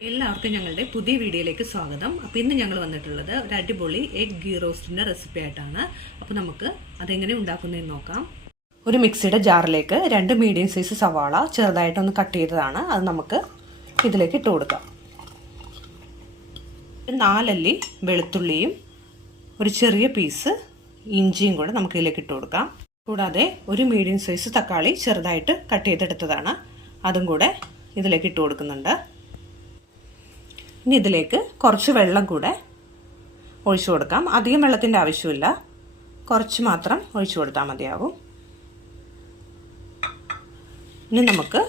എല്ലാവർക്കും ഞങ്ങളുടെ പുതിയ വീഡിയോയിലേക്ക് സ്വാഗതം. അപ്പോൾ ഇന്ന് ഞങ്ങൾ വന്നിട്ടുള്ളത് ഒരു അടിപൊളി എഗ് ഗീ റോസ്റ്റിന്റെ റെസിപ്പി ആയിട്ടാണ്. അപ്പോൾ നമുക്ക് അതെങ്ങനെ ഉണ്ടാക്കുന്നതെന്ന് നോക്കാം. ഒരു മിക്സിയുടെ ജാറിലേക്ക് രണ്ട് മീഡിയം സൈസ് സവാള ചെറുതായിട്ടൊന്ന് കട്ട് ചെയ്തതാണ്. അത് നമുക്ക് ഇതിലേക്ക് ഇട്ട് കൊടുക്കാം. നാലല്ലി വെളുത്തുള്ളിയും ഒരു ചെറിയ പീസ് ഇഞ്ചിയും കൂടെ നമുക്ക് ഇതിലേക്ക് ഇട്ട് കൊടുക്കാം. കൂടാതെ ഒരു മീഡിയം സൈസ് തക്കാളി ചെറുതായിട്ട് കട്ട് ചെയ്തെടുത്തതാണ്. അതും കൂടെ ഇതിലേക്ക് ഇട്ട് കൊടുക്കുന്നുണ്ട്. ഇനി ഇതിലേക്ക് കുറച്ച് വെള്ളം കൂടെ ഒഴിച്ചു കൊടുക്കാം. അധികം വെള്ളത്തിന്റെ ആവശ്യമില്ല. കുറച്ച് മാത്രം ഒഴിച്ചു കൊടുത്താൽ മതിയാകും ഇനി നമുക്ക്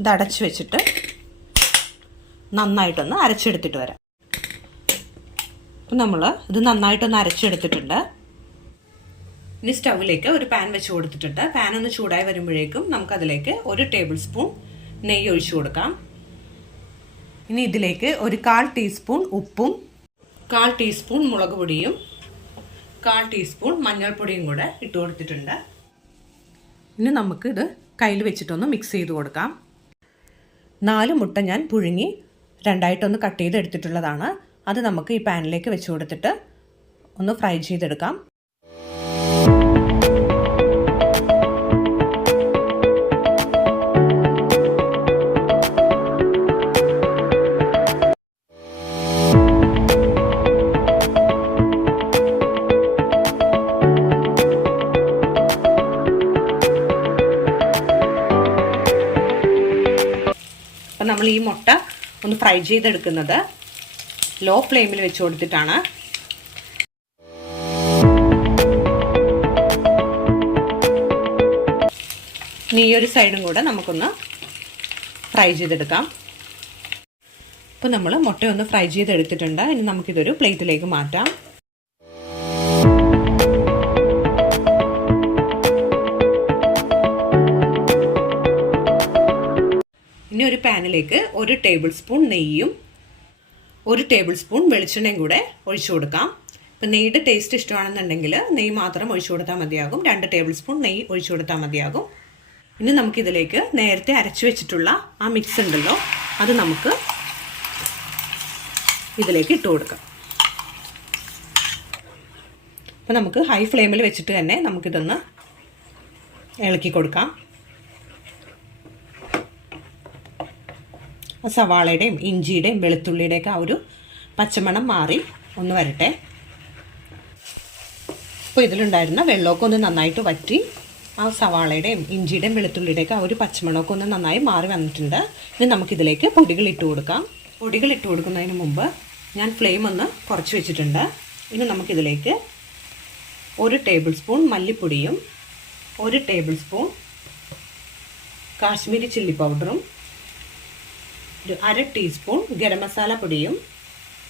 ഇത് വെച്ചിട്ട് നന്നായിട്ടൊന്ന് അരച്ചെടുത്തിട്ട് വരാം. അപ്പം നമ്മൾ ഇത് നന്നായിട്ടൊന്ന് അരച്ചെടുത്തിട്ടുണ്ട്. ഇനി സ്റ്റൗവിലേക്ക് ഒരു പാൻ വെച്ച് കൊടുത്തിട്ടുണ്ട്. പാൻ ഒന്ന് ചൂടായി വരുമ്പോഴേക്കും നമുക്കതിലേക്ക് ഒരു ടേബിൾ സ്പൂൺ നെയ്യ് ഒഴിച്ചു കൊടുക്കാം. ഇനി ഇതിലേക്ക് ഒരു കാൽ ടീസ്പൂൺ ഉപ്പും കാൽ ടീസ്പൂൺ മുളക് പൊടിയും കാൽ ടീസ്പൂൺ മഞ്ഞൾപ്പൊടിയും കൂടെ ഇട്ട് കൊടുത്തിട്ടുണ്ട്. ഇനി നമുക്കിത് കയ്യിൽ വെച്ചിട്ടൊന്ന് മിക്സ് ചെയ്ത് കൊടുക്കാം. നാല് മുട്ട ഞാൻ പുഴുങ്ങി രണ്ടായിട്ടൊന്ന് കട്ട് ചെയ്ത് എടുത്തിട്ടുള്ളതാണ് അത് നമുക്ക് ഈ പാനിലേക്ക് വെച്ച് കൊടുത്തിട്ട് ഒന്ന് ഫ്രൈ ചെയ്തെടുക്കാം. നമ്മൾ ഈ മുട്ട ഒന്ന് ഫ്രൈ ചെയ്തെടുക്കുന്നത് ലോ ഫ്ലെയിമിൽ വെച്ച് കൊടുത്തിട്ടാണ്. ഇനി ഈ ഒരു സൈഡും കൂടെ നമുക്കൊന്ന് ഫ്രൈ ചെയ്തെടുക്കാം. അപ്പോൾ നമ്മൾ മുട്ടയൊന്ന് ഫ്രൈ ചെയ്തെടുത്തിട്ടുണ്ട്. ഇനി നമുക്കിതൊരു പ്ലേറ്റിലേക്ക് മാറ്റാം. ഒരു പാനിലേക്ക് ഒരു ടേബിൾ സ്പൂൺ നെയ്യും ഒരു ടേബിൾ സ്പൂൺ വെളിച്ചെണ്ണയും കൂടെ ഒഴിച്ചു കൊടുക്കാം. ഇപ്പം നെയ്യുടെ ടേസ്റ്റ് ഇഷ്ടമാണെന്നുണ്ടെങ്കിൽ നെയ്യ് മാത്രം ഒഴിച്ചു കൊടുത്താൽ മതിയാകും. രണ്ട് ടേബിൾ സ്പൂൺ നെയ്യ് ഒഴിച്ചു കൊടുത്താൽ മതിയാകും. ഇനി നമുക്കിതിലേക്ക് നേരത്തെ അരച്ചു വെച്ചിട്ടുള്ള ആ മിക്സ് ഉണ്ടല്ലോ അത് നമുക്ക് ഇതിലേക്ക് ഇട്ട് കൊടുക്കാം. അപ്പം നമുക്ക് ഹൈ ഫ്ലെയിമിൽ വെച്ചിട്ട് തന്നെ നമുക്കിതൊന്ന് ഇളക്കി കൊടുക്കാം. സവാളയുടെയും ഇഞ്ചിയുടെയും വെളുത്തുള്ളിയുടെയൊക്കെ ആ ഒരു പച്ചമണം മാറി. ഒന്ന് വരട്ടെ. അപ്പോൾ ഇതിലുണ്ടായിരുന്ന വെള്ളമൊക്കെ ഒന്ന് നന്നായിട്ട് വറ്റി ആ സവാളയുടെയും ഇഞ്ചിയുടെയും വെളുത്തുള്ളിയുടെയൊക്കെ ആ ഒരു പച്ചമണമൊക്കെ ഒന്ന് നന്നായി മാറി വന്നിട്ടുണ്ട്. ഇനി നമുക്കിതിലേക്ക് പൊടികൾ ഇട്ട് കൊടുക്കാം. പൊടികൾ ഇട്ട് കൊടുക്കുന്നതിന് മുമ്പ് ഞാൻ ഫ്ലെയിം ഒന്ന് കുറച്ച് വെച്ചിട്ടുണ്ട്. ഇനി നമുക്കിതിലേക്ക് ഒരു ടേബിൾ സ്പൂൺ മല്ലിപ്പൊടിയും ഒരു ടേബിൾ സ്പൂൺ കാശ്മീരി ചില്ലി പൗഡറും ഒരു അര ടീസ്പൂൺ ഗരം മസാല പൊടിയും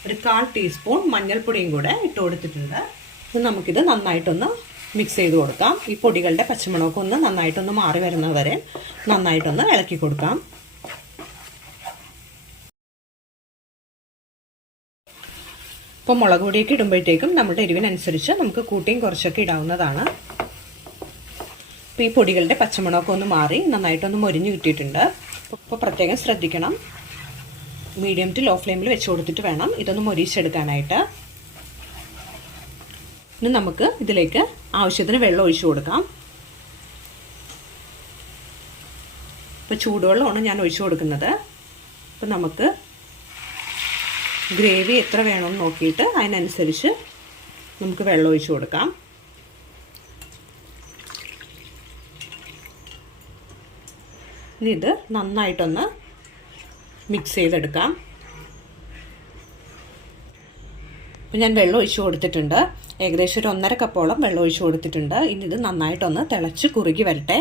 ഒരു കാൽ ടീസ്പൂൺ മഞ്ഞൾപ്പൊടിയും കൂടെ ഇട്ട് കൊടുത്തിട്ടുണ്ട്. അപ്പം നമുക്കിത് നന്നായിട്ടൊന്ന് മിക്സ് ചെയ്ത് കൊടുക്കാം. ഈ പൊടികളുടെ പച്ചമുളകൊക്കെ ഒന്ന് നന്നായിട്ടൊന്ന് മാറി വരുന്നവരെ നന്നായിട്ടൊന്ന് ഇളക്കി കൊടുക്കാം. ഇപ്പം മുളക് പൊടിയൊക്കെ ഇടുമ്പോഴത്തേക്കും നമ്മുടെ എരിവിനനുസരിച്ച് നമുക്ക് കൂട്ടിയും കുറച്ചൊക്കെ ഇടാവുന്നതാണ്. അപ്പോൾ ഈ പൊടികളുടെ പച്ചമുളകൊക്കെ ഒന്ന് മാറി നന്നായിട്ടൊന്ന് മൊരിഞ്ഞ് കിട്ടിയിട്ടുണ്ട്. അപ്പോൾ പ്രത്യേകം ശ്രദ്ധിക്കണം. മീഡിയം ടു ലോ ഫ്ലെയിമിൽ വെച്ച് കൊടുത്തിട്ട് വേണം ഇതൊന്ന് മൊരിച്ചെടുക്കാനായിട്ട്. ഇനി നമുക്ക് ഇതിലേക്ക് ആവശ്യത്തിന് വെള്ളം ഒഴിച്ചു കൊടുക്കാം. ഇപ്പോൾ ചൂടുവെള്ളമാണ് ഞാൻ ഒഴിച്ചു കൊടുക്കുന്നത്. അപ്പം നമുക്ക് ഗ്രേവി എത്ര വേണമെന്ന് നോക്കിയിട്ട് അതിനനുസരിച്ച് നമുക്ക് വെള്ളം ഒഴിച്ചു കൊടുക്കാം. ഇനി ഇത് നന്നായിട്ടൊന്ന് മിക്സ് ചെയ്തെടുക്കാം. അപ്പോൾ ഞാൻ വെള്ളം ഒഴിച്ച് കൊടുത്തിട്ടുണ്ട്. ഏകദേശം ഒരു ഒന്നര കപ്പോളം വെള്ളം ഒഴിച്ച് കൊടുത്തിട്ടുണ്ട്. ഇനി ഇത് നന്നായിട്ടൊന്ന് തിളച്ച് കുറുകി വരട്ടെ.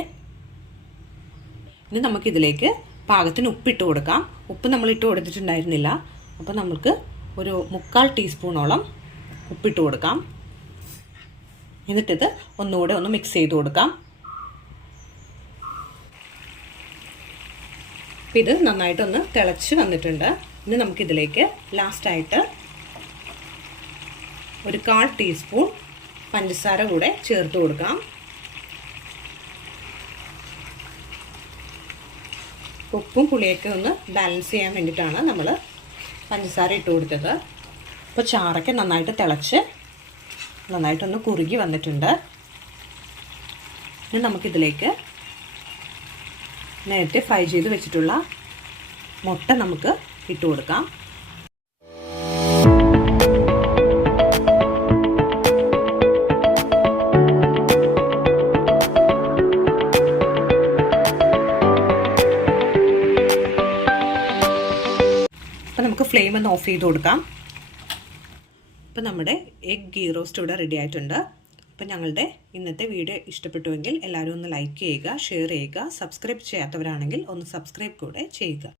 ഇനി നമുക്കിതിലേക്ക് പാകത്തിന് ഉപ്പിട്ട് കൊടുക്കാം. ഉപ്പ് നമ്മൾ ഇട്ട് കൊടുത്തിട്ടുണ്ടായിരുന്നില്ല. അപ്പോൾ നമുക്ക് ഒരു മുക്കാൽ ടീസ്പൂണോളം ഉപ്പിട്ട് കൊടുക്കാം. എന്നിട്ടിത് ഒന്നുകൂടെ ഒന്ന് മിക്സ് ചെയ്ത് കൊടുക്കാം. അപ്പോൾ ഇത് നന്നായിട്ടൊന്ന് തിളച്ച് വന്നിട്ടുണ്ട്. ഇനി നമുക്കിതിലേക്ക് ലാസ്റ്റായിട്ട് ഒരു കാൽ ടീസ്പൂൺ പഞ്ചസാര കൂടെ ചേർത്ത് കൊടുക്കാം. ഉപ്പും പുളിയൊക്കെ ഒന്ന് ബാലൻസ് ചെയ്യാൻ വേണ്ടിയിട്ടാണ് നമ്മൾ പഞ്ചസാര ഇട്ട് കൊടുത്തത്. അപ്പോൾ ചാറൊക്കെ നന്നായിട്ട് തിളച്ച് നന്നായിട്ടൊന്ന് കുറുകി വന്നിട്ടുണ്ട്. ഇനി നമുക്കിതിലേക്ക് നേരത്തെ ഫ്രൈ ചെയ്ത് വെച്ചിട്ടുള്ള മുട്ട നമുക്ക് ഇട്ട് കൊടുക്കാം. അപ്പം നമുക്ക് ഫ്ലെയിം ഒന്ന് ഓഫ് ചെയ്ത് കൊടുക്കാം. അപ്പോൾ നമ്മുടെ എഗ് ഗീ റോസ്റ്റ് ഇവിടെ റെഡി ആയിട്ടുണ്ട്. അപ്പോൾ ഞങ്ങളുടെ ഇന്നത്തെ വീഡിയോ ഇഷ്ടപ്പെട്ടുവെങ്കിൽ എല്ലാവരും ഒന്ന് ലൈക്ക് ചെയ്യുക ഷെയർ ചെയ്യുക സബ്സ്ക്രൈബ് ചെയ്യാത്തവരാണെങ്കിൽ ഒന്ന് സബ്സ്ക്രൈബ് കൂടെ ചെയ്യുക.